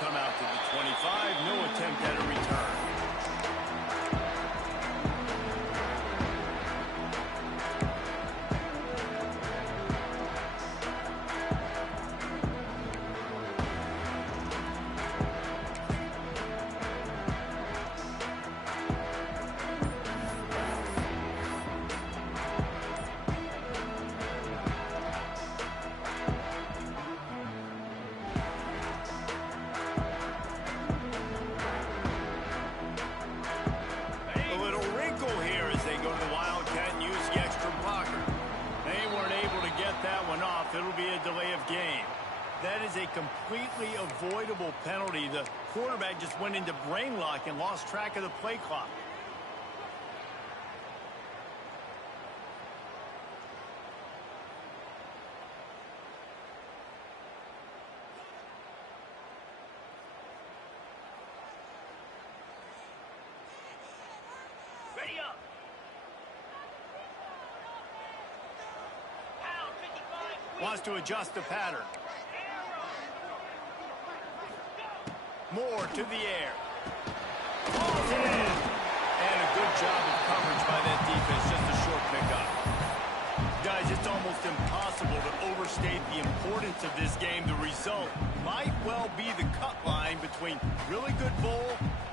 come out to the 25. No attempt at a return. It'll be a delay of game. That is a completely avoidable penalty. The quarterback just went into brain lock and lost track of the play clock. Ready up. Wants to adjust the pattern. Moore to the air. Falls it in. And a good job of coverage by that defense. Just a short pickup. Guys, it's almost impossible to overstate the importance of this game. The result might well be the cut line between really good bowl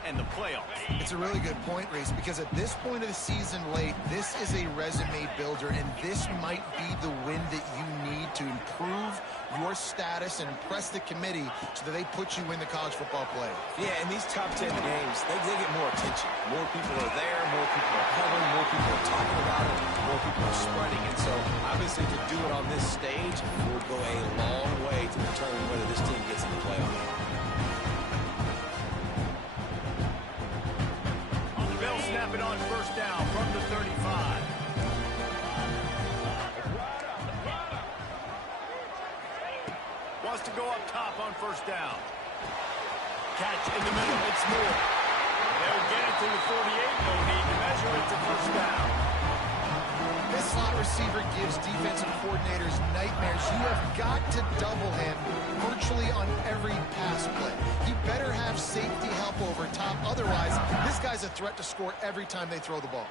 and the playoffs. It's a really good point, Reese, because at this point of the season late, this is a resume builder, and this might be the win that you need to improve your status and impress the committee so that they put you in the college football play. Yeah, in these top 10 games, they get more attention. More people are there, more people are covering, more people are talking about it, more people are spreading it. So obviously to do it on this stage will go a long way to determine whether this team gets in the playoff. They'll snap it on first down from the 35. Wants to go up top on first down. Catch in the middle. It's Moore. They'll get it to the 48. No need to measure it to first down. This slot receiver gives defensive coordinators nightmares. You have got to double him virtually on every pass play. He better have safety help over top. Otherwise, this guy's a threat to score every time they throw the ball.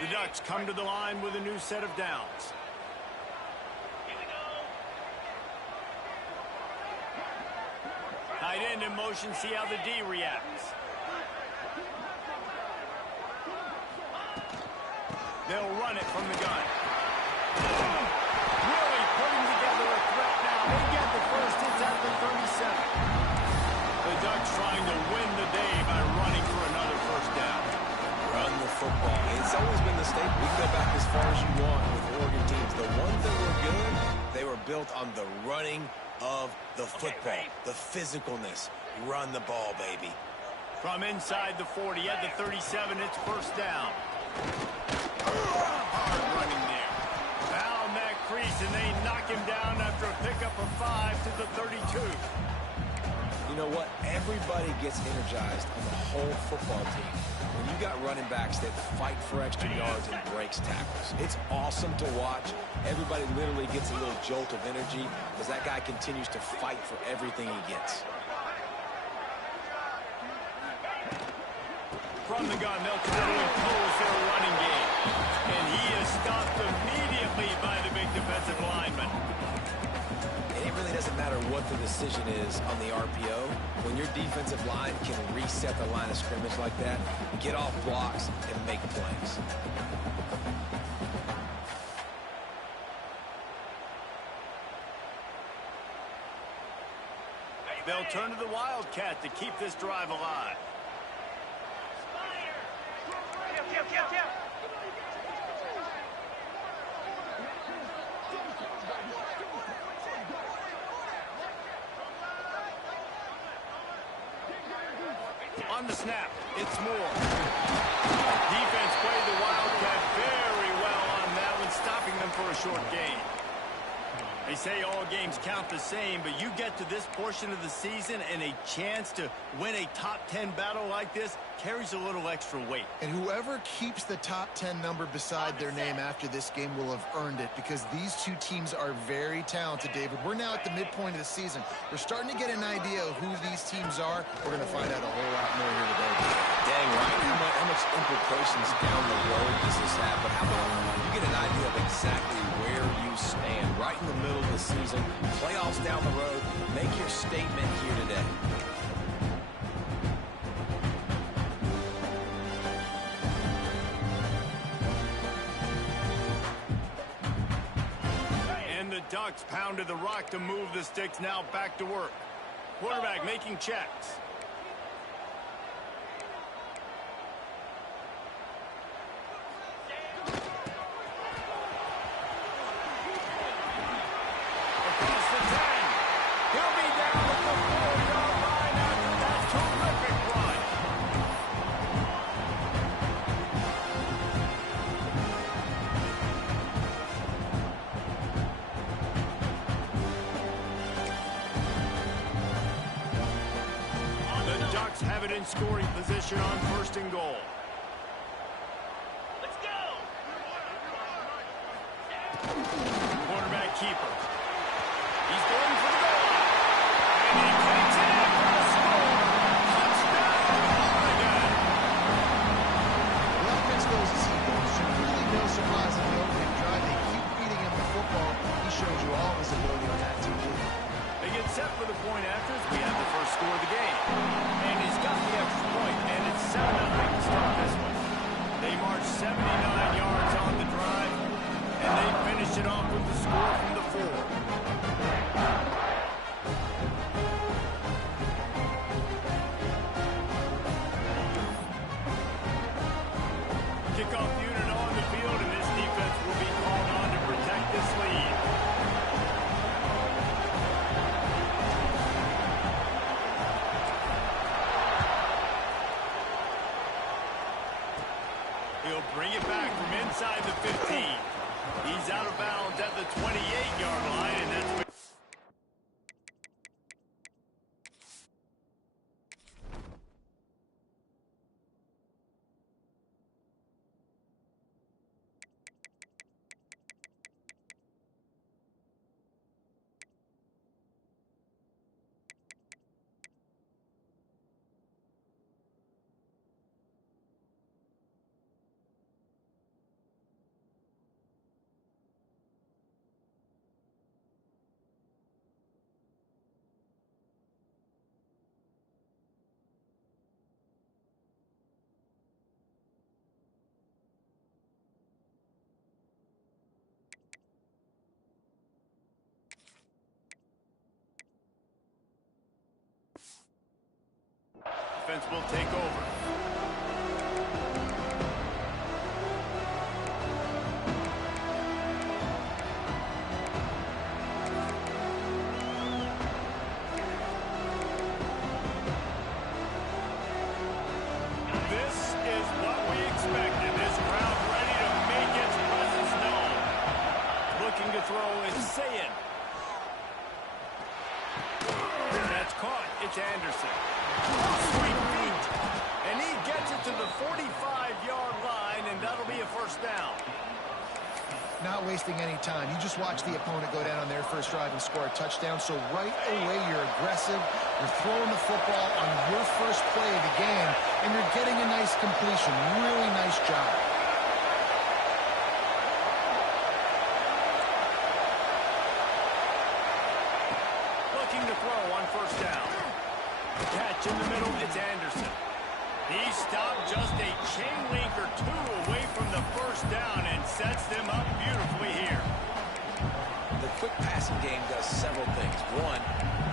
The Ducks come to the line with a new set of downs. Tight end in motion, see how the D reacts. They'll run it from the gun. Really putting together a threat now. They get the first. It's at the 37. The Ducks trying to win the day by running for another first down. Run the football. It's always been the staple. We can go back as far as you want with Oregon teams. The one thing they're good, they were built on the running of the football, the physicalness. Run the ball, baby. From inside the 40 at the 37, it's first down. Hard running there. Found that crease, and they knock him down after a pickup of 5 to the 32. You know what? Everybody gets energized on the whole football team when you got running backs that fight for extra yards and breaks tackles. It's awesome to watch. Everybody literally gets a little jolt of energy as that guy continues to fight for everything he gets. From the gun, they'll try to impose their running game. And he is stopped immediately by the big defensive lineman. And it really doesn't matter what the decision is on the RPO. When your defensive line can reset the line of scrimmage like that, get off blocks and make plays. They'll turn to the Wildcat to keep this drive alive. On the snap, it's Moore. Defense played the Wildcat very well on that one, stopping them for a short gain. They say all games count the same, but you get to this portion of the season and a chance to win a top 10 battle like this carries a little extra weight. And whoever keeps the top 10 number beside their name after this game will have earned it, because these two teams are very talented, David. We're now at the midpoint of the season. We're starting to get an idea of who these teams are. We're going to find out a whole lot more here today. Dang right. How much implications down the road does this have? But how about you get an idea of exactly where you stand right in the middle of the season, playoffs down the road, make your statement here today. And the Ducks pounded the rock to move the sticks, now back to work. Quarterback making checks. Have it in scoring position on 1st and goal. Let's go! Quarterback keeper. He's going for the goal. And he takes it in for the score. Touchdown, Oregon! The offense goes as he goes, so really no surprise in the opening drive. They keep feeding him the football. He shows you all his ability on that TV. They get set for the point after as we have the first score of the game. And he's got the extra point, and it's 7-0 to start this one. They march 79 yards on the drive, and they finish it off with the score from the 4. Kickoff unit on the field, and this defense will be called on to protect this lead. He'll bring it back from inside the 15. He's out of bounds at the 28-yard line, and that's what... Defense will take over. This is what we expected. This crowd ready to make its presence known. Looking to throw is Sayin. That's caught. It's Anderson. Sweet feet. And he gets it to the 45-yard line, and that'll be a first down. Not wasting any time. You just watch the opponent go down on their first drive and score a touchdown. So right away, you're aggressive. You're throwing the football on your first play of the game, and you're getting a nice completion. Really nice job. Looking to throw on first down. Catch in the middle, it's Anderson. He stopped just a chain link or two away from the first down and sets them up beautifully here. The quick passing game does several things. One,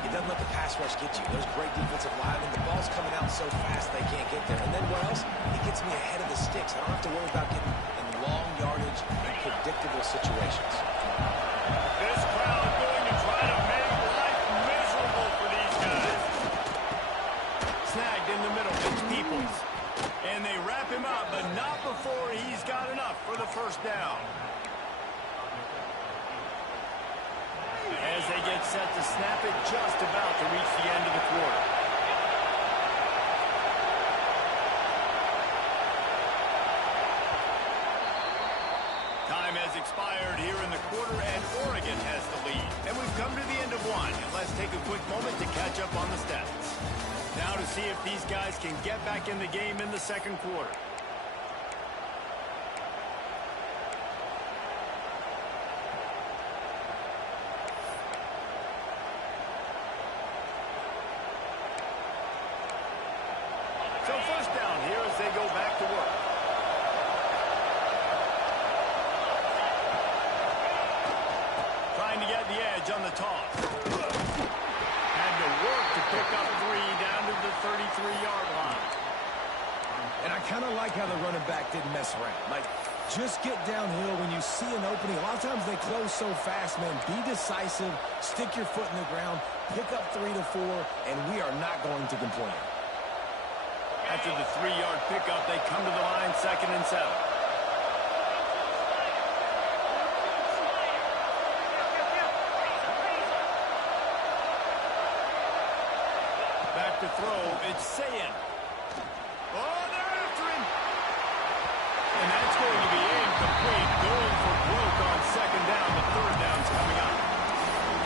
it doesn't let the pass rush get you. There's great defensive linemen. The ball's coming out so fast they can't get there. And then what else? It gets me ahead of the sticks. I don't have to worry about getting in long yardage and predictable situations. This crowd going to try to make life miserable for these guys. Snagged in the middle, it's Peoples. And they wrap him up, but not before he's got enough for the first down. As they get set to snap it just about to reach the end of the quarter. Time has expired here in the quarter, and Oregon has the lead. And we've come to the end of one, and let's take a quick moment to catch up on the stats. Now to see if these guys can get back in the game in the second quarter. So first down here as they go back to work. Trying to get the edge on the toss. Had to work to pick up 3 down to the 33-yard line. And I kind of like how the running back didn't mess around. Like, just get downhill when you see an opening. A lot of times they close so fast, man. Be decisive, stick your foot in the ground, pick up 3 to 4, and we are not going to complain. After the 3-yard pickup, they come to the line, 2nd and 7. Back to throw, it's Sayin. Oh, they're after him. And that's going to be incomplete. Going for broke on 2nd down. The 3rd down's coming up.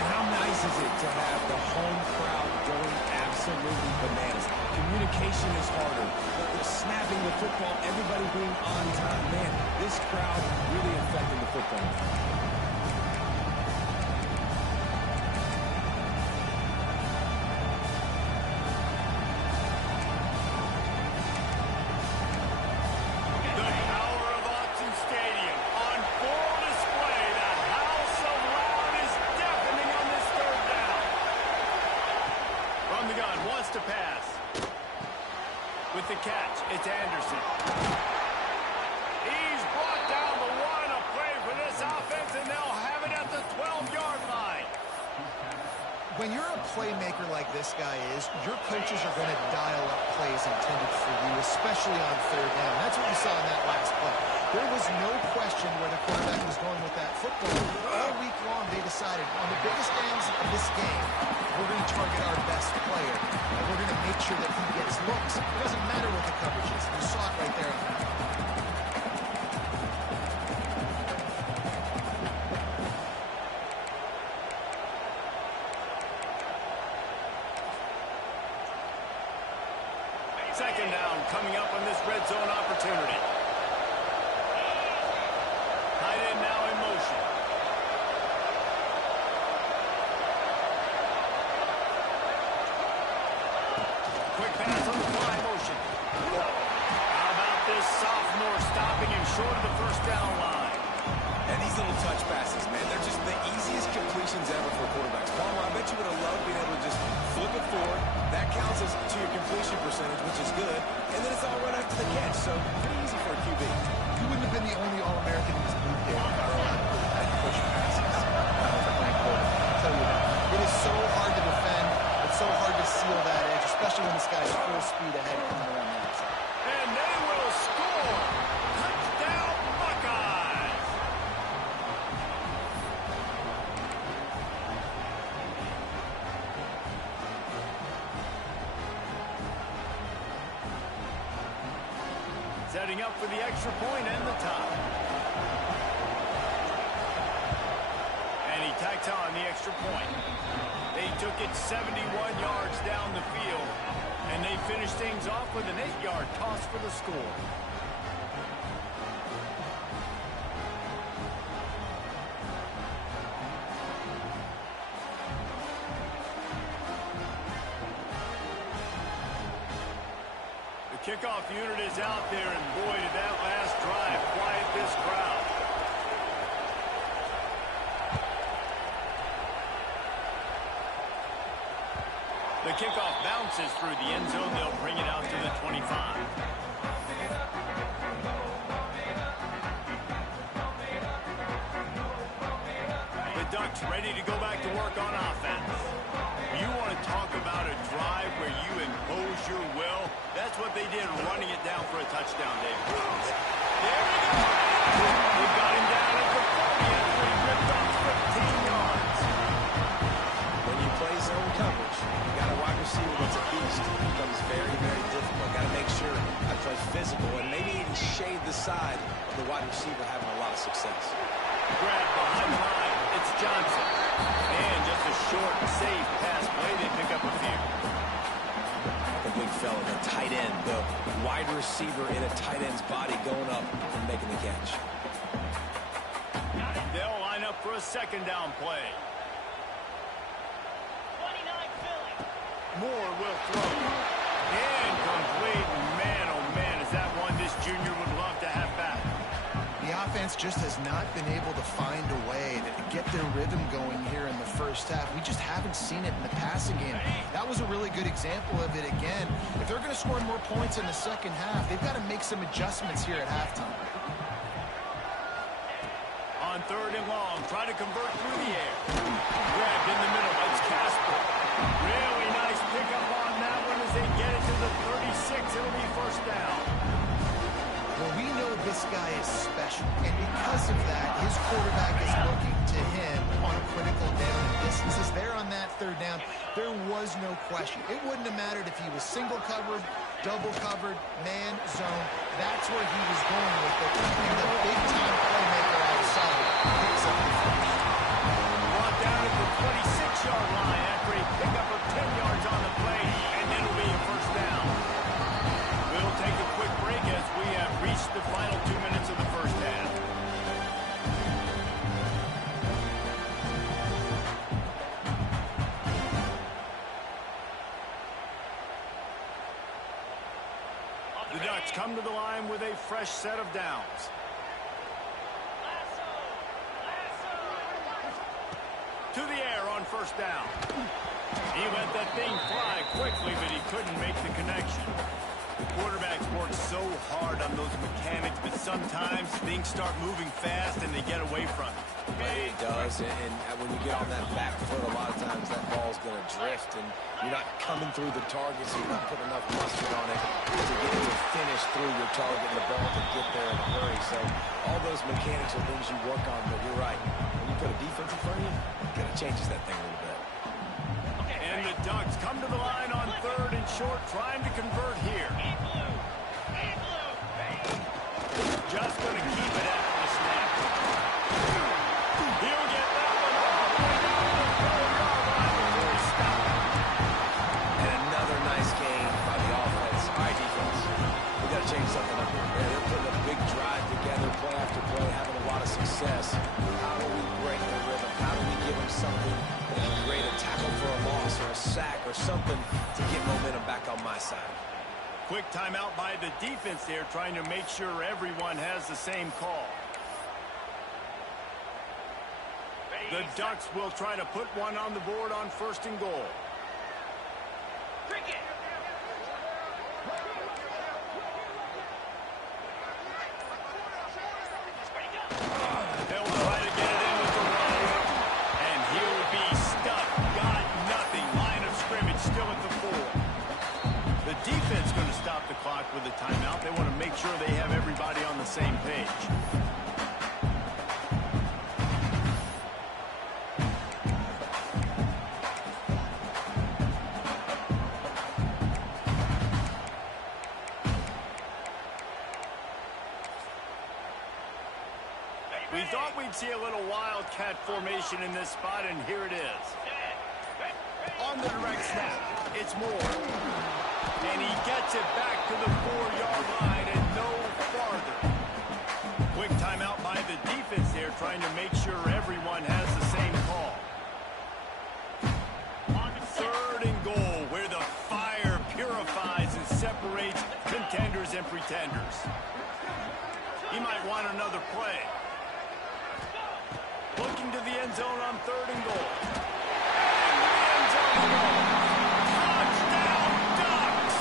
And how nice is it to have the home crowd going absolutely bananas? Communication is harder. The snapping the football, everybody being on time. Man, this crowd really affecting the football. To pass. With the catch, it's Anderson. He's brought down the one. A play for this offense, and they'll have it at the 12-yard line. When you're a playmaker like this guy is, your coaches are going to dial up plays intended for you, especially on 3rd down. That's what you saw in that last play. There was no question where the quarterback was going with that football. All week long, they decided, on the biggest downs of this game, we're going to target our best player, and we're going to make sure that he gets looks. It doesn't matter what the coverage is. You saw it right there. Second down coming up on this red zone opportunity. Tight end now in motion. Quick pass on the fly motion. How about this sophomore stopping him short of the 1st down line? And these little touch passes, man, they're just the easiest completions ever for quarterbacks. Palmer, I bet you would have loved being able to just flip it forward. That counts as to your completion percentage, which is good. And then it's all run after the catch, so pretty easy for a QB. You wouldn't have been the only All-American in this group there if I were allowed to put that push passes. I'll tell you that. It is so hard to defend. It's so hard to seal that edge, especially when this guy's full speed ahead coming around the outside. And they will score. Touchdown, Buckeyes. Setting up for the extra point and the tie. And he tacked on the extra point. They took it 71 yards down the field, and they finished things off with an 8-yard toss for the score. Kickoff unit is out there, and boy, did that last drive quiet this crowd. The kickoff bounces through the end zone. They'll bring it out to the 25. The Ducks ready to go back to work on offense. You want to talk about a drive where you impose your will? That's what they did, running it down for a touchdown, Dave. There we go. They got him down at the 40 after he ripped off 15 yards. physical and maybe even shade the side of the wide receiver having a lot of success. Grab behind the line. It's Johnson. And just a short, safe pass play. They pick up a few. The big fella, the tight end, the wide receiver in a tight end's body going up and making the catch. They'll line up for a second down play. 29 Philly. Moore will throw. Incomplete. Man, oh man, is that one this junior would love to have back. The offense just has not been able to find a way to get their rhythm going here in the first half. We just haven't seen it in the passing game. That was a really good example of it again. If they're going to score more points in the second half, they've got to make some adjustments here at halftime. On third and long, try to convert through the air. Grabbed in the middle. It's Casper. Really nice pickup on that one as they get it to the 36. It'll be first down. Well, we know this guy is special, and because of that, his quarterback is looking to him on critical down and distances. There on that third down, there was no question. It wouldn't have mattered if he was single covered, double covered, man, zone. That's where he was going with it, and the big-time playmaker outside picks up the first. Brought down at the 26-yard line after a pickup of 10 yards on the play, and it'll be a first down. We'll take a quick break as we have reached the final 2 minutes of the first half. The Ducks come to the line with a fresh set of downs. To the air on first down. He let that thing fly quickly, but he couldn't make the connection. The quarterbacks work so hard on those mechanics, but sometimes things start moving fast and they get away from it. It does, and when you get on that back foot, a lot of times that ball's going to drift, and you're not coming through the targets, you're not putting enough mustard on it to get it to finish through your target and the ball to get there in a hurry. So all those mechanics are things you work on, but you're right. When you put a defense in front of you, it kind of changes that thing a little bit. And the Ducks come to the line on third and short, trying to convert here. Just going to keep it after the snap. He'll get that one all the way down to the 4-yard line before he stopped. And another nice game by the offense. All right, defense. We got to change something up here. Yeah, they're putting a big drive together, play after play, having a lot of success. How do we break their rhythm? How do we give them something that can create a tackle for a loss or a sack or something to get momentum back on my side? Quick timeout by the defense there, trying to make sure everyone has the same call. The Ducks will try to put one on the board on first and goal. Cricket. They'll try to get it in with the run. And he'll be stuck. Got nothing. Line of scrimmage still at the 4. The defense going to stop the clock with a timeout. They want to make sure they have everybody on the same page. We thought we'd see a little wildcat formation in this spot, and here it is. On the direct snap, it's Moore. And he gets it back to the 4-yard line and no farther. Quick timeout by the defense there, trying to make sure everyone has the same call. On third and goal, where the fire purifies and separates contenders and pretenders. He might want another play. Looking to the end zone on third and goal. And the end zone goal. Touchdown, Ducks!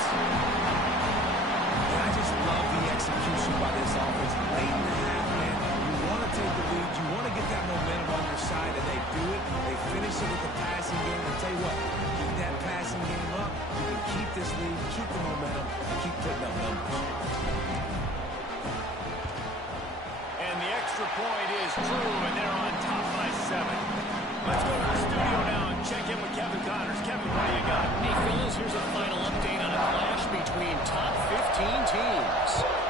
And I just love the execution by this offense late in the half, man. You want to take the lead, you want to get that momentum on your side, and they do it. They finish it with the passing game. I'll tell you what, keep that passing game up. You can keep this lead, keep the momentum, and keep putting up numbers. And the extra point is true, and they're on top by 7. Let's go to the studio now and check in with Kevin Connors. Kevin, what do you got? Hey, fellas, here's a final update on a clash between top 15 teams.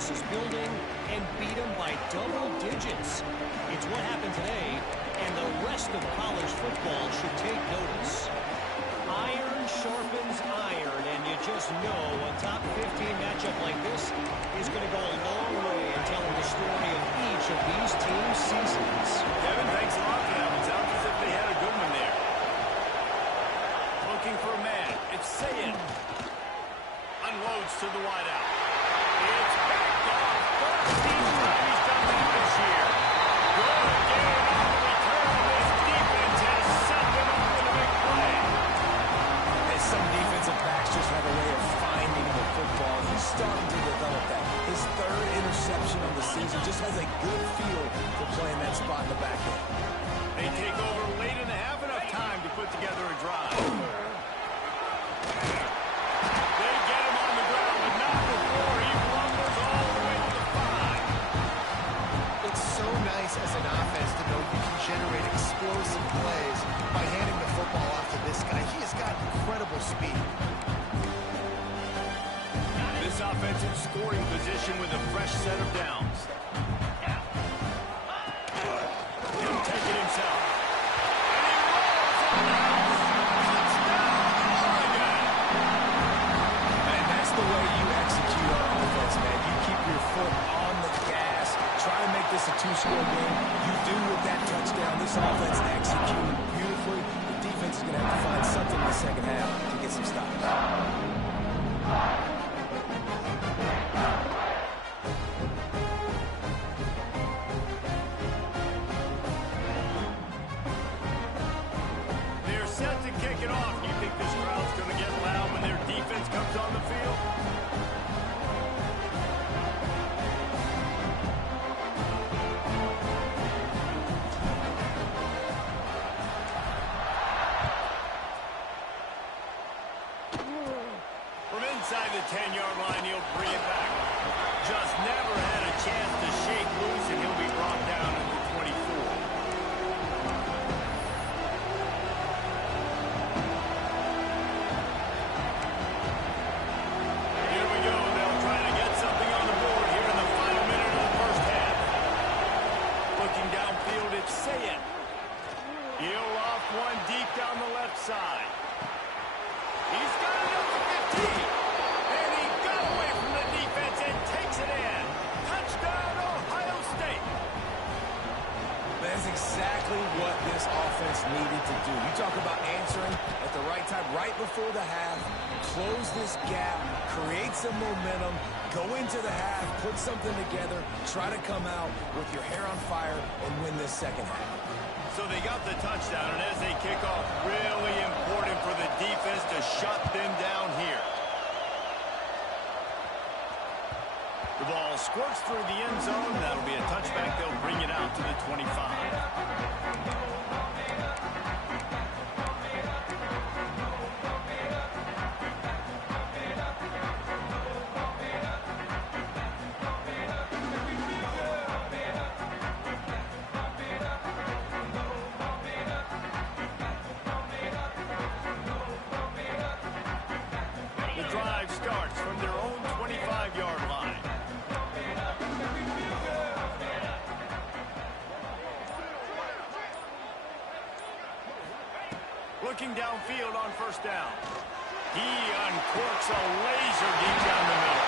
else is building and beat them by double digits. It's what happened today, and the rest of college football should take notice. Iron sharpens iron, and you just know a top 15 matchup like this is going to go a long way in telling the story of each of these teams' seasons. Kevin, thanks a lot for that. It sounds as if they had a good one there. Looking for a man. It's Sayed. Unloads to the wideout. It's backed off. First time he's done that this year. Good game on the return. This defense has set them up with a big play. And some defensive backs just have a way of finding the football. He's starting to develop that. His third interception of the season just has a good feel for playing that spot in the back end. They take over late in the half, enough time to put together a drive. They get him on the ground, but not before he rumbles all the way to the 5. It's so nice as an offense to know you can generate explosive plays by handing the football off to this guy. He has got incredible speed. This offensive scoring position with a fresh set of downs. He'll take it himself. And he rolls it down. Touchdown, Oregon. And that's the way you execute on offense, man. You keep your foot on the gas, try to make this a two-score game. You do with that touchdown. This offense executed beautifully. The defense is going to have to find something in the second half to get some stops. They're set to kick it off. Do you think this crowd's going to get loud when their defense comes on the field? From inside the 10-yard line, he'll bring it back. Just never had a chance to shake loose, and he'll be brought down at the 24. Here we go. They'll try to get something on the board here in the final minute of the first half. Looking downfield, it's Sayed. He'll off one deep down the left side. He's got it up to 15. And he got away from the defense and takes it in. Touchdown, Ohio State. That's exactly what this offense needed to do. You talk about answering at the right time, right before the half, close this gap, create some momentum, go into the half, put something together, try to come out with your hair on fire and win this second half. So they got the touchdown, and as they kick off, really important for the defense to shut them down here. The ball squirts through the end zone. That'll be a touchback. They'll bring it out to the 25. The drive starts from their own 25-yard line. Looking downfield on first down. He uncorks a laser deep down the middle.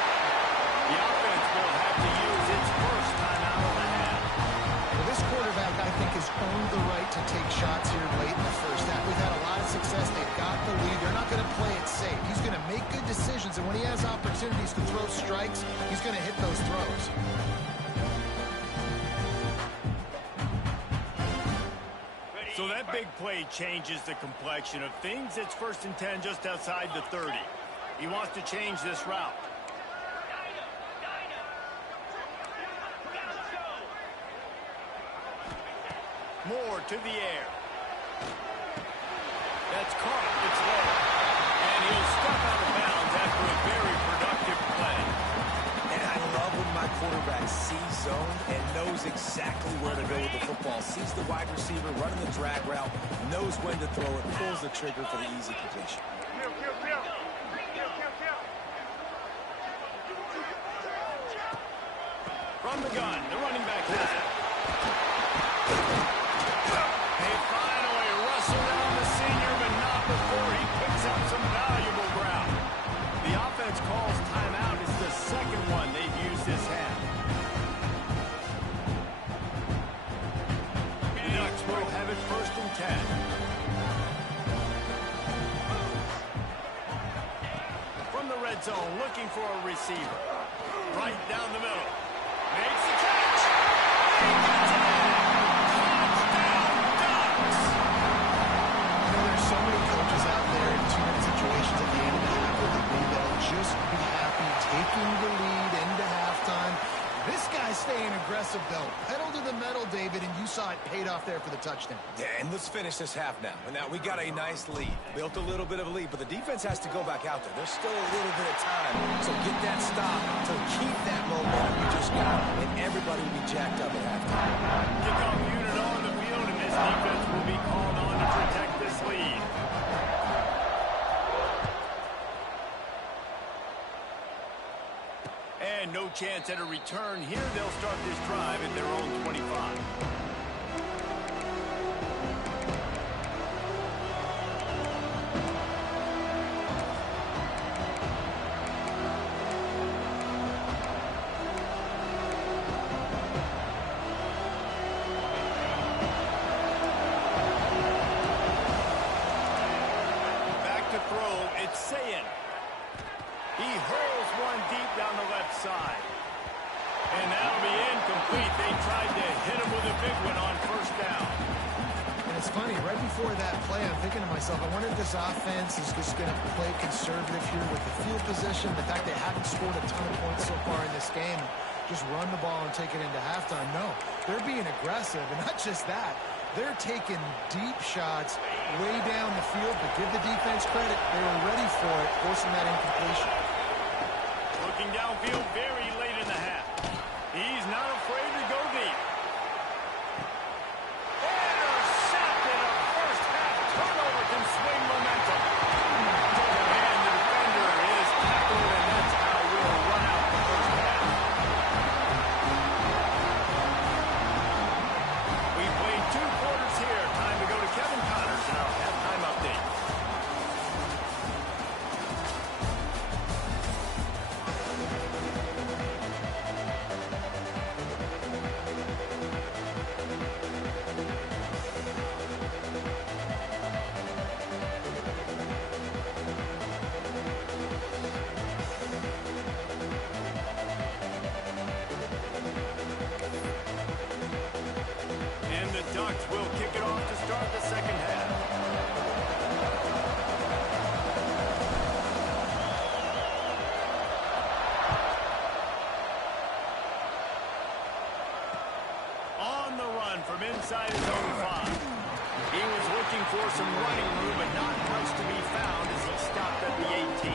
The offense will have to use its first timeout of the half. Well, this quarterback, I think, has earned the right to take shots here late in the first half. We've had a lot of success. They've got the lead. They're not going to play it safe. He's going to make good decisions, and when he has opportunities to throw strikes, he's going to hit those throws. So that big play changes the complexion of things. It's 1st and 10 just outside the 30. He wants to change this route. Moore to the air. That's caught. It's low. And he'll step out of bounds after a very productive play. And I love when my quarterback sees zone and knows exactly where to go with the football. Sees the wide receiver running the drag route, knows when to throw it, pulls the trigger for the easy completion. From the gun, the running back has it. They finally rustle down the senior, but not before he picks up some valuable ground. The offense calls timeout. It's the second one they've used this half. The Ducks will have it 1st and 10. From the red zone, looking for a receiver. Right down the middle. Makes the catch. He gets it in. Touchdown, Ducks. You know, there's so many coaches out there in 2-minute situations at the end of the half with the lead that'll just be happy taking the lead into halftime. This guy's staying aggressive, though. Pedal to the metal, David, and you saw it paid off there for the touchdown. Yeah, and let's finish this half now. And now we got a nice lead. Built a little bit of a lead, but the defense has to go back out there. There's still a little bit of time. So get that stop to keep that momentum you just got, and everybody will be jacked up at halftime. Kickoff unit on the field, and this defense will be called on to protect this lead. And no chance at a return here. They'll start this drive at their own 25. Back to throw, it's Sayin. He hurls one deep down the left side. And that'll be incomplete. They tried to hit him with a big one on 1st down. And it's funny, right before that play, I'm thinking to myself, I wonder if this offense is just going to play conservative here with the field position, the fact they haven't scored a ton of points so far in this game, just run the ball and take it into halftime. No, they're being aggressive, and not just that. They're taking deep shots way down the field, but give the defense credit. They were ready for it, forcing that incompletion. Looking downfield very late in the half. He's not afraid to go deep. Intercepted. A first half turnover can swing momentum. And the defender is tackled, and that's how we'll run out the first half. We played 2 quarters here. Time to go to Kevin Connors in our halftime update. And the Ducks will kick it off to start the second half. On the run from inside his own 5. He was looking for some running room, but not much to be found as he stopped at the 18.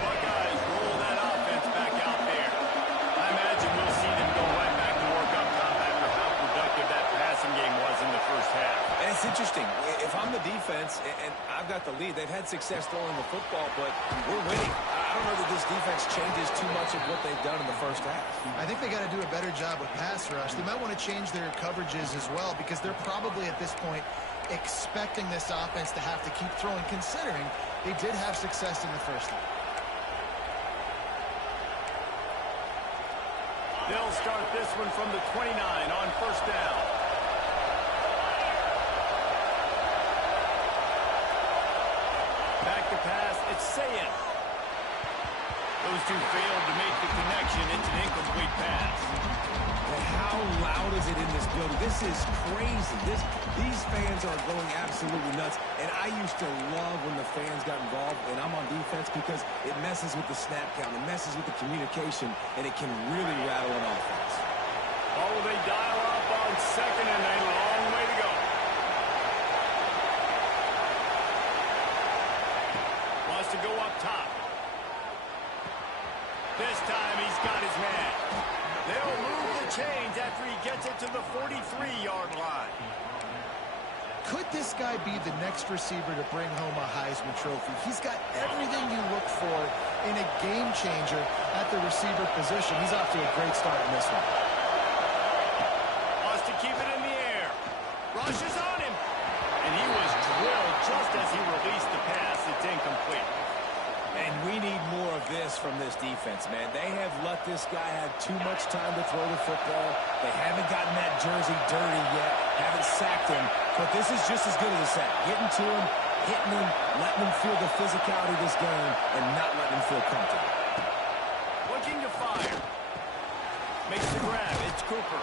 Buckeyes roll that offense back out there. I imagine we'll see them go right back to work up top after how productive that passing game was in the first half. And it's interesting. If I'm the defense and I've got the lead, they've had success throwing the football, but we're winning. I don't know that this defense changes too much of what they've done in the first half. I think they got to do a better job with pass rush. They might want to change their coverages as well, because they're probably at this point expecting this offense to have to keep throwing, considering they did have success in the first half. They'll start this one from the 29 on 1st down. Back to pass, it's Sayin. Those two failed to make the connection. It's an incomplete pass. And how loud is it in this building? This is crazy. These fans are going absolutely nuts. And I used to love when the fans got involved, and I'm on defense, because it messes with the snap count. It messes with the communication, and it can really rattle an offense. Oh, they dial up on 2nd and a long way to go. Wants to go up top. This time he's got his man. They'll move the chains after he gets it to the 43-yard line. Could Could this guy be the next receiver to bring home a Heisman Trophy? He's got everything you look for in a game changer at the receiver position. He's off to a great start in this one. Wants to keep it in the air. Rushes on him. And he was drilled just as he released the pass. It's incomplete. And we need more of this from this defense, man. They have let this guy have too much time to throw the football. They haven't gotten that jersey dirty yet, haven't sacked him. But this is just as good as a sack. Getting to him, hitting him, letting him feel the physicality of this game, and not letting him feel comfortable. Looking to fire. Makes the grab. It's Cooper.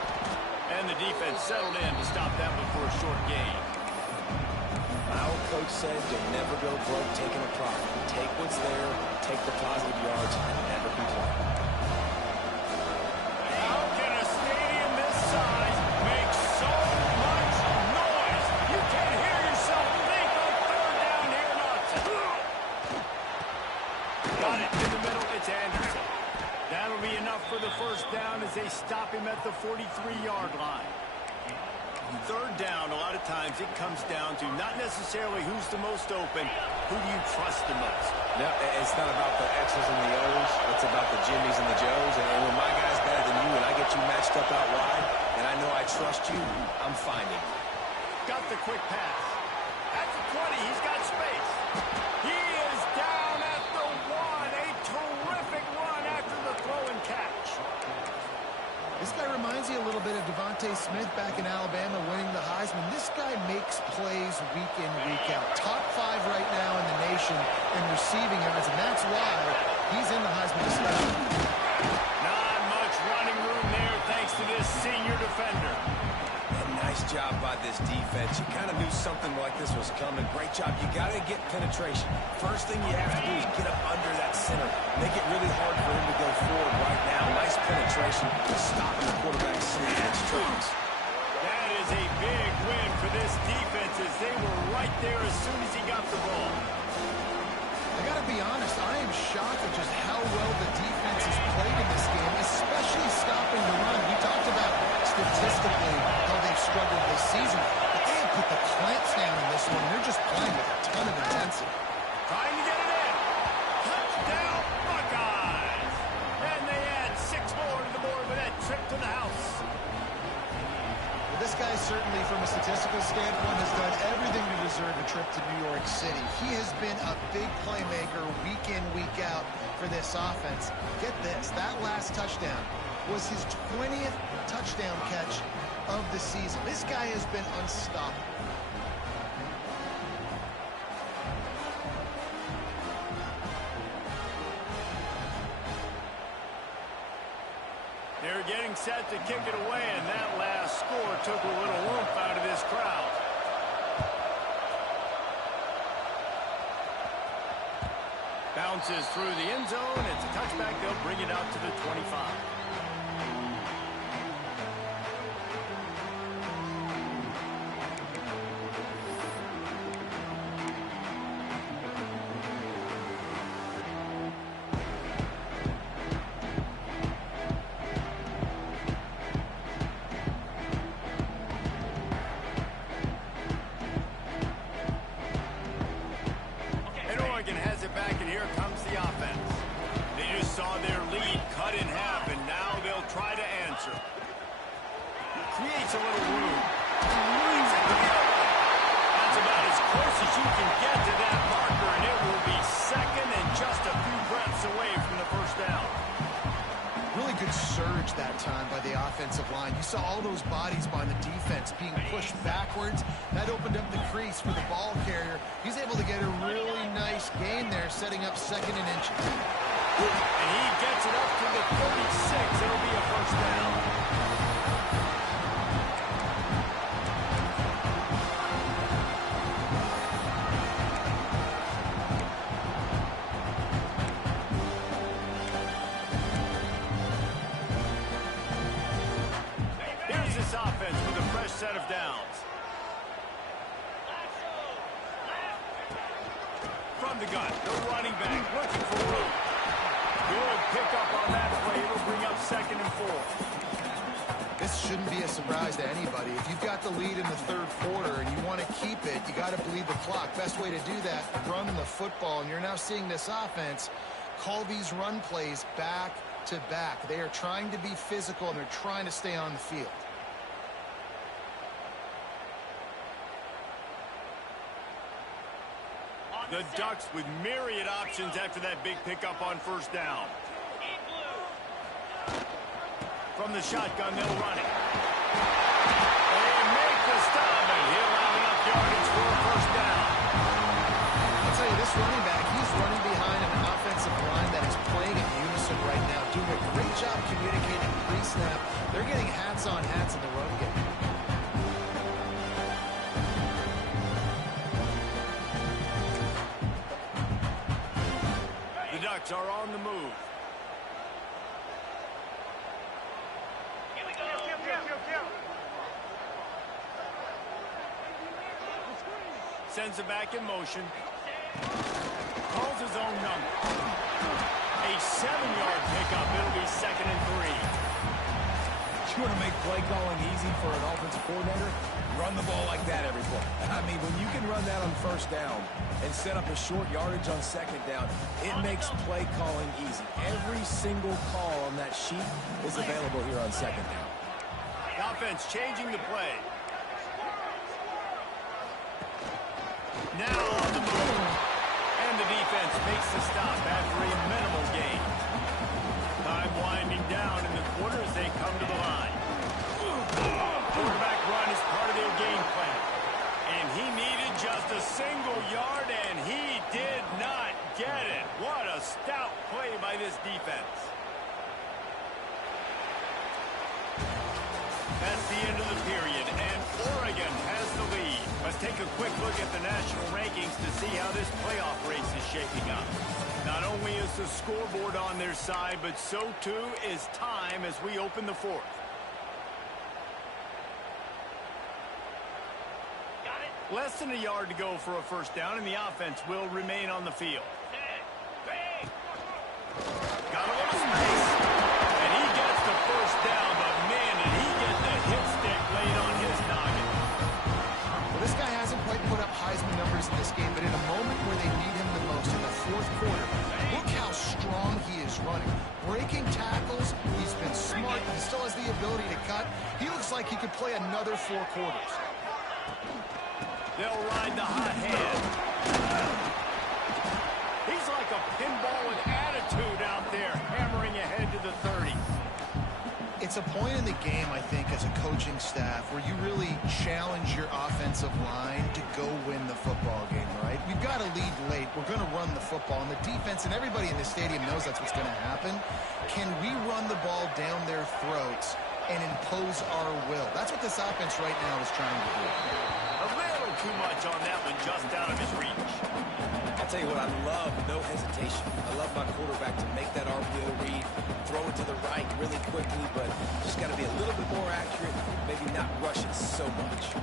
And the defense settled in to stop that one for a short gain. My old coach said you'll never go broke taking a profit. Take what's there, take the positive yards, and never complain. How can a stadium this size make so much noise? You can't hear yourself think on third down here, Nonsense. Got it in the middle. It's Anderson. That'll be enough for the first down as they stop him at the 43-yard line. Third down, a lot of times it comes down to not necessarily who's the most open, who do you trust the most? No, it's not about the X's and the O's. It's about the Jimmies and the Joes. And when my guy's better than you and I get you matched up out wide, and I know I trust you, I'm finding. Got the quick pass. At the 20, he's got space. He is down at the 1. A terrific run after the throw and catch. This guy reminds you a little bit of Devontae Smith back in Alabama winning the Heisman. This guy makes plays week in, week out. Top 5 right now in the nation in receiving yards, and that's why he's in the Heisman discussion. Not much running room there thanks to this senior defender. And nice job by this defense. You kind of knew something like this was coming. Great job. You got to get penetration. First thing you have to do is get up under that center. Make it really hard for him to go forward right now. Nice penetration. Just stopping the quarterback sleep in its tracks. That is a big win for this defense as they were right there as soon as he got the ball. I got to be honest, I am shocked at just how well the defense has played in this game, especially stopping the run. We talked about statistically how they've struggled this season, but they have put the clamps down in this one. They're just playing with a ton of intensity. Trying to get it in. Touchdown, Buckeyes. And they add 6 more to the board with that trip to the house. Well, this guy certainly, from a statistical standpoint, has done everything to deserve a trip to New York City. He has been a big playmaker week in, week out for this offense. Get this, that last touchdown was his 20th touchdown catch of the season. This guy has been unstoppable. They're getting set to kick it away, and that last score took a little oomph out of this crowd. Bounces through the end zone. It's a touchback. They'll bring it out to the 25. Has it back, and here comes the offense. They just saw their lead cut in half, and now they'll try to answer. Creates a little room. That's about as close as you can get to that marker, and it will be second and just a few breaths away from the first down. Really good surge that time by the offensive line. You saw all those bodies by the defense being pushed backwards. That opened up the crease for the ball carrier. He's able to get a really nice gain there, setting up second and inches. And he gets it up to the 36. It'll be a first down. Offense with a fresh set of downs. From the gun, the running back looking for room. Good pickup on that play. It'll bring up second and 4. This shouldn't be a surprise to anybody. If you've got the lead in the third quarter and you want to keep it, you got to bleed the clock. Best way to do that, run the football. And you're now seeing this offense call these run plays back to back. They are trying to be physical, and they're trying to stay on the field. The Ducks with myriad options after that big pickup on first down. From the shotgun, they'll run it. They make the stop, and he'll have enough yardage for a first down. I'll tell you, this running back, he's running behind an offensive line that is playing in unison right now, doing a great job communicating pre-snap. They're getting hats on hats in the run game. The Ducks are on the move. Sends it back in motion. Calls his own number. A 7-yard pickup. It'll be 2nd and 3. You want to make play calling easy for an offensive coordinator? Run the ball like that every play. I mean, when you can run that on first down and set up a short yardage on second down, it makes play calling easy. Every single call on that sheet is available here on second down. The offense changing the play. Now on the move. And the defense makes the stop after a minimal gain. Time winding down in the quarter as they come to the line. Quarterback run is part of their game plan. And he needed just a single yard, and he did not get it. What a stout play by this defense. That's the end of the period, and Oregon has the lead. Let's take a quick look at the national rankings to see how this playoff race is shaping up. Not only is the scoreboard on their side, but so too is time as we open the fourth. Less than a yard to go for a first down, and the offense will remain on the field. Got a little space, and he gets the first down, but man, did he get the hit stick laid on his noggin. Well, this guy hasn't quite put up Heisman numbers in this game, but in a moment where they need him the most, in the fourth quarter, look how strong he is running. Breaking tackles, he's been smart, he still has the ability to cut. He looks like he could play another 4 quarters. They'll ride the hot hand. He's like a pinball with attitude out there, hammering ahead to the 30. It's a point in the game, I think, as a coaching staff, where you really challenge your offensive line to go win the football game, right? We've got to lead late. We're going to run the football. And the defense and everybody in the stadium knows that's what's going to happen. Can we run the ball down their throats and impose our will? That's what this offense right now is trying to do. A little too much on that one, just out of his reach. I'll tell you what, I love no hesitation. I love my quarterback to make that RPO read, throw it to the right really quickly, but just got to be a little bit more accurate, maybe not rush it so much.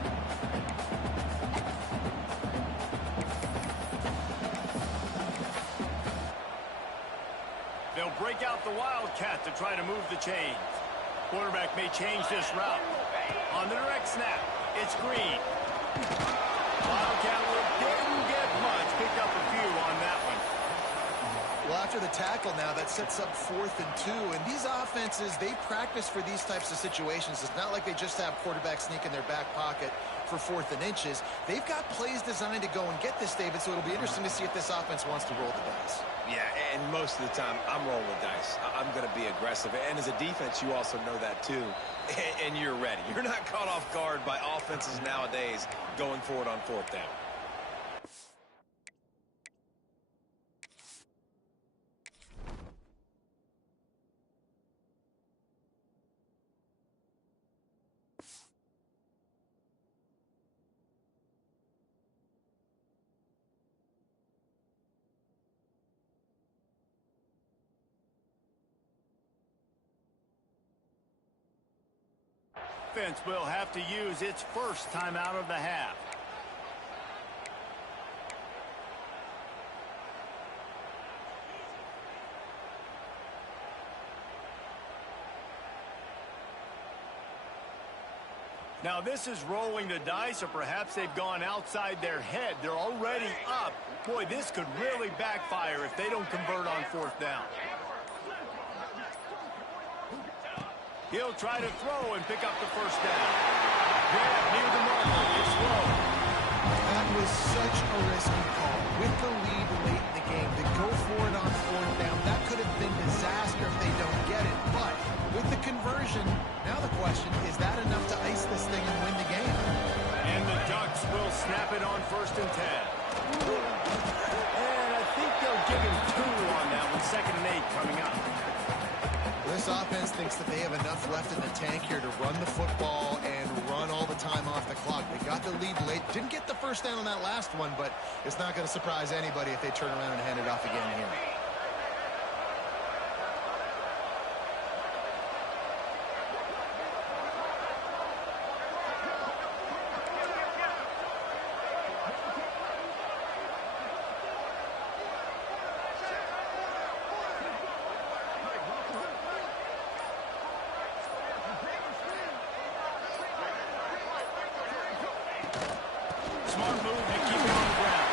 They'll break out the Wildcat to try to move the chains. Quarterback may change this route. On the direct snap, it's Green. Wildcat didn't get much. Picked up a few on that one. Well, after the tackle now, that sets up 4th and 2. And these offenses, they practice for these types of situations. It's not like they just have quarterbacks sneak in their back pocket for 4th and inches. They've got plays designed to go and get this, David, so it'll be interesting to see if this offense wants to roll the dice. Yeah, and most of the time, I'm rolling the dice. I'm going to be aggressive. And as a defense, you also know that too. And you're ready. You're not caught off guard by offenses nowadays going forward on 4th down. Offense will have to use its first timeout of the half. Now, this is rolling the dice, or perhaps they've gone outside their head. They're already up. Boy, this could really backfire if they don't convert on fourth down. He'll try to throw and pick up the first down. Grab near the marker. It's low. That was such a risky call. With the lead late in the game, to go for it on fourth down, that could have been disaster if they don't get it. But with the conversion, now the question, is that enough to ice this thing and win the game? And the Ducks will snap it on 1st and 10. And I think they'll give him 2 on that one. 2nd and 8 coming up. This offense thinks that they have enough left in the tank here to run the football and run all the time off the clock. They got the lead late. Didn't get the first down on that last one, but it's not going to surprise anybody if they turn around and hand it off again here. Smart move to keep it on the ground.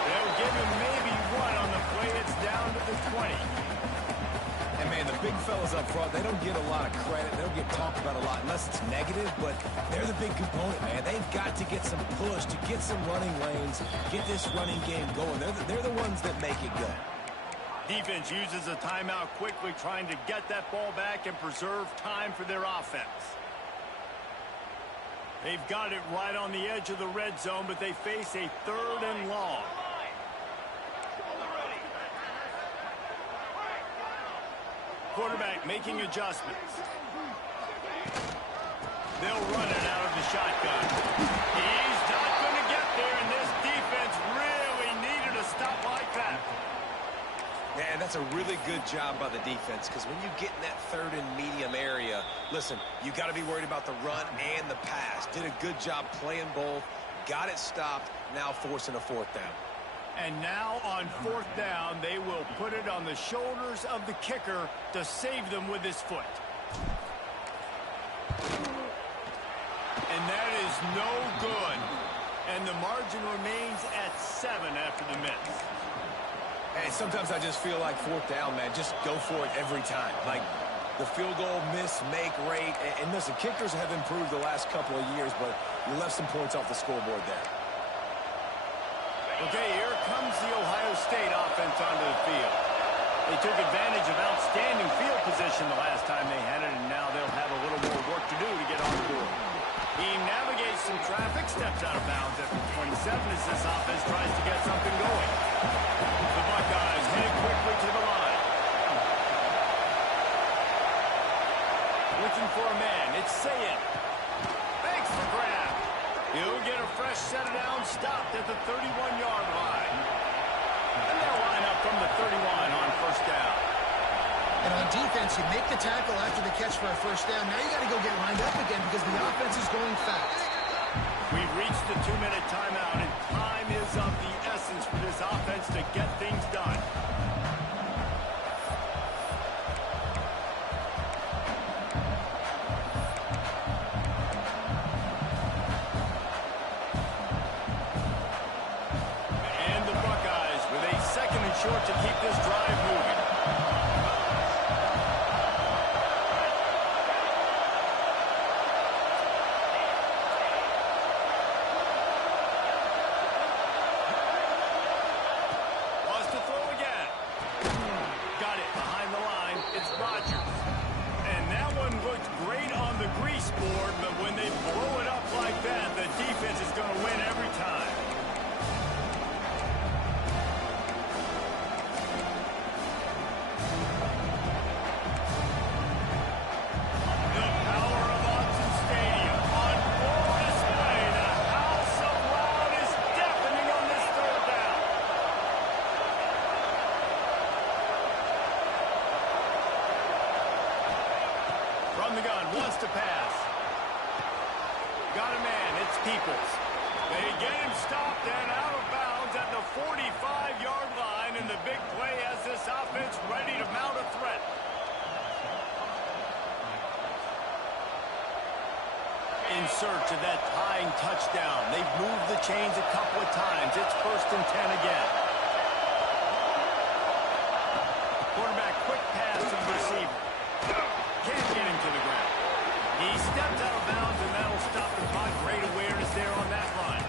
They'll give him maybe 1 on the play. It's down to the 20. And, man, the big fellas up front, they don't get a lot of credit. They don't get talked about a lot unless it's negative, but they're the big component, man. They've got to get some push, to get some running lanes, get this running game going. They're the ones that make it go. Defense uses a timeout quickly, trying to get that ball back and preserve time for their offense. They've got it right on the edge of the red zone, but they face a 3rd and long. Quarterback making adjustments. They'll run it out of the shotgun. He's not going to get there, and this defense really needed a stop like that. Yeah, that's a really good job by the defense, because when you get in that 3rd and medium area, listen, you got to be worried about the run and the pass. Did a good job playing both, got it stopped, now forcing a 4th down. And now on 4th down, they will put it on the shoulders of the kicker to save them with his foot. And that is no good. And the margin remains at 7 after the miss. And sometimes I just feel like 4th down, man, just go for it every time. Like the field goal miss-make rate. And listen, kickers have improved the last couple of years, but you left some points off the scoreboard there. Okay, here comes the Ohio State offense onto the field. They took advantage of outstanding field position the last time they had it, and now they'll have a little more work to do to get on board. He navigates some traffic, steps out of bounds at the 27 as this offense tries to get something going. The Buckeyes heading quickly to the line. Looking for a man. It's Sayin. Thanks for grab. He'll get a fresh set of downs, stopped at the 31-yard line. And they'll line up from the 31 on 1st down. And on defense, you make the tackle after the catch for a 1st down. Now you got to go get lined up again because the offense is going fast. We've reached the 2-minute timeout, and time is of the essence for this offense to get things done. And the Buckeyes with a 2nd and short to keep this drive moving. From the gun, wants to pass. Got a man, it's Peoples. They get him stopped and out of bounds at the 45-yard line, and the big play has this offense ready to mount a threat. in search of that tying touchdown. They've moved the chains a couple of times. It's 1st and 10 again. Quarterback, quick pass to the receiver. Can't get him to the ground. He stepped out of bounds, and that'll stop the clock. Great awareness there on that run.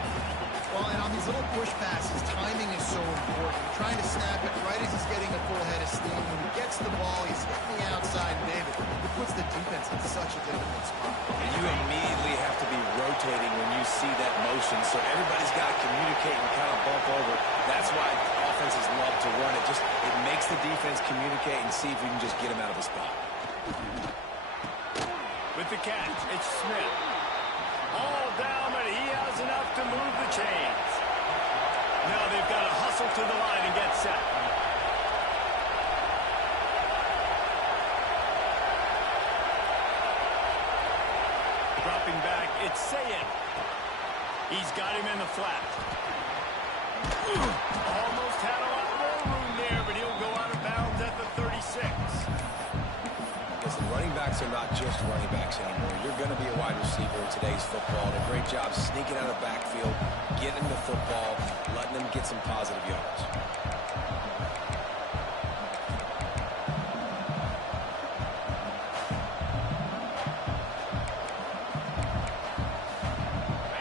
Well, and on these little push passes, timing is so important. You're trying to snap it right as he's getting a full head of steam. When he gets the ball, he's hitting the outside. David, it puts the defense in such a difficult spot. And you immediately have to be rotating when you see that motion, so everybody's got to communicate and kind of bump over. That's why offenses love to run it. It makes the defense communicate and see if we can just get him out of the spot. With the catch, it's Smith. All down, but he has enough to move the chains. Now they've got to hustle to the line and get set. Dropping back, it's Sayin. He's got him in the flat. Almost had a lot more room there, but he'll go out of bounds at the 36. Listen, running backs are not just running backs anymore. You're going to be a wide receiver in today's football. And a great job sneaking out of the backfield, getting the football, letting them get some positive yards.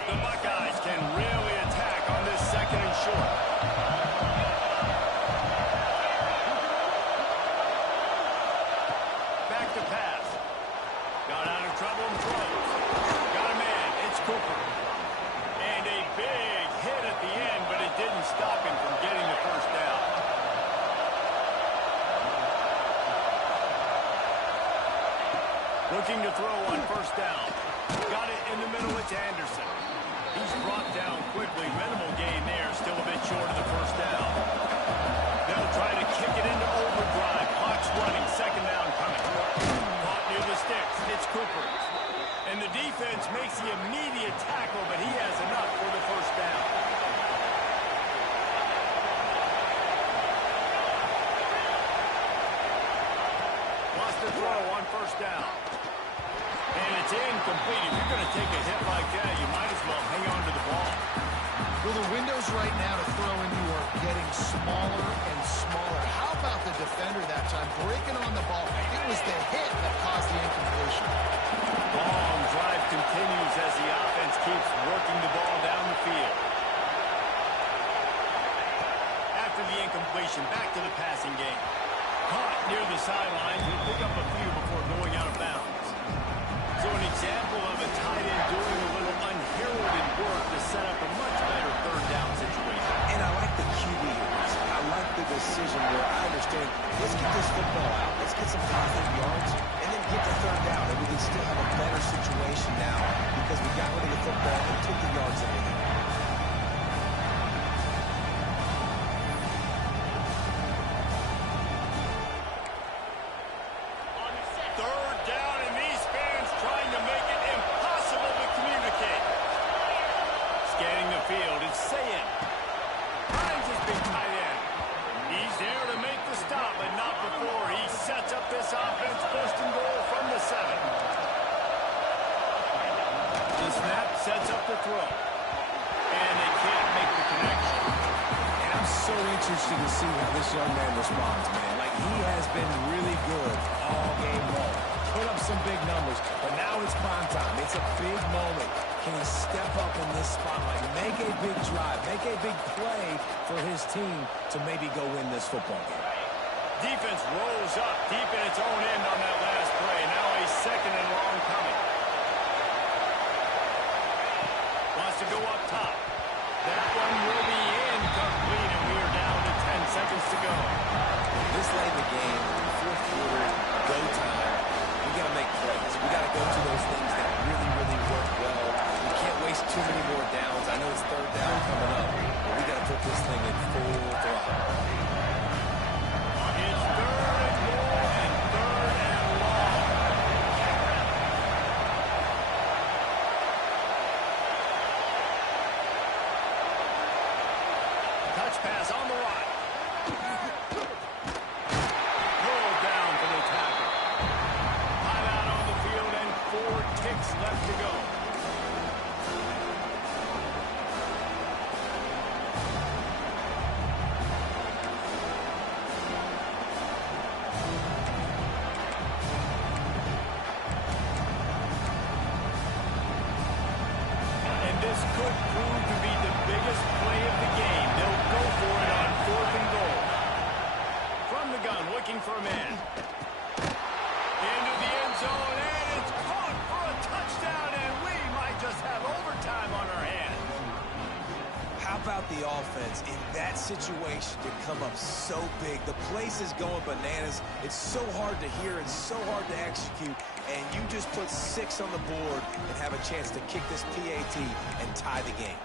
The Buckeyes can really attack on this 2nd and short. Back to pass. Got out of trouble and throws. Got a man. It's Cooper. And a big hit at the end, but it didn't stop him from getting the 1st down. Looking to throw on 1st down. Got it in the middle. It's Anderson. He's brought down quickly. Minimal gain there. Still a bit short of the 1st down. They'll try to kick it into overdrive. Clock's running. 2nd down coming. Caught near the sticks. It's Cooper. And the defense makes the immediate tackle, but he has enough for the 1st down. Wants to throw on 1st down. And it's incomplete. If you're going to take a hit like that, you might as well hang on to the ball. Well, the windows right now to throw into are getting smaller and smaller. How about the defender that time breaking on the ball? It was the hit that caused the incompletion. Long drive continues as the offense keeps working the ball down the field. After the incompletion, back to the passing game. Caught near the sidelines. He'll pick up a few before going out of bounds. So an example of a tight end doing a little unheralded work to set up a much better 3rd down situation. And I like the QB here. I like the decision where I understand, let's get this football out. Let's get some positive yards and then get the 3rd down. And we can still have a better situation now because we got rid of the football and took the yards that we need. Field, it's Sayin. Finds his big tight end. He's there to make the stop, but not before he sets up this offense. 1st and goal from the 7. The snap sets up the throw. And they can't make the connection. And I'm so interested to see how this young man responds, man. Like, he has been really good all game long. Put up some big numbers, but now it's prime time. It's a big moment. Can he step up in this spotlight, make a big drive, make a big play for his team to maybe go win this football game? Defense rolls up deep in its own end on that last play. Now a 2nd and long coming. Wants to go up top. That one will be incomplete, and we are down to 10 seconds to go. This late in the game, 4th quarter, go time. We got to make plays. We got to go to those things that really, really work well. We can't waste too many more downs. I know it's 3rd down coming up, but we got to put this thing in full throttle. It's 3rd and goal and 3rd and long. Touch pass on the right. Pulled down for the tackle. Timeout on the field and 4 ticks left to go. proved to be the biggest play of the game. They'll go for it on 4th and goal. From the gun, looking for a man. Into the end zone, and it's caught for a touchdown, and we might just have overtime on our hands. How about the offense in that situation to come up so big? The place is going bananas. It's so hard to hear. It's so hard to execute. And you just put 6 on the board and have a chance to kick this PAT and tie the game.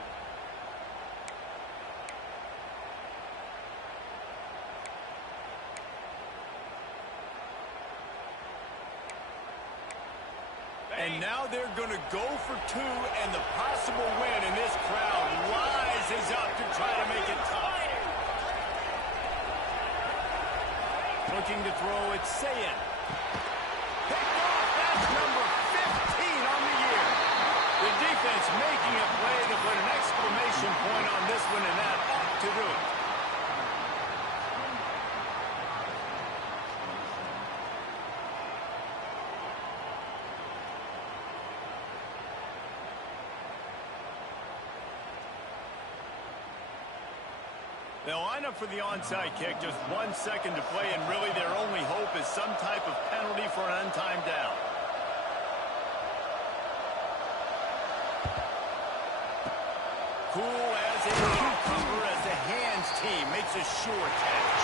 And now they're going to go for 2, and the possible win, and this crowd rises up to try to make it tough. Looking to throw, it's Sayin. Picked off, that's number 15 on the year. The defense making a play to put an exclamation point on this one, and that ought to do it. They'll line up for the onside kick, just 1 second to play, and really their only hope is some type of penalty for an untimed down. Cool as a cucumber as the hands team makes a sure catch.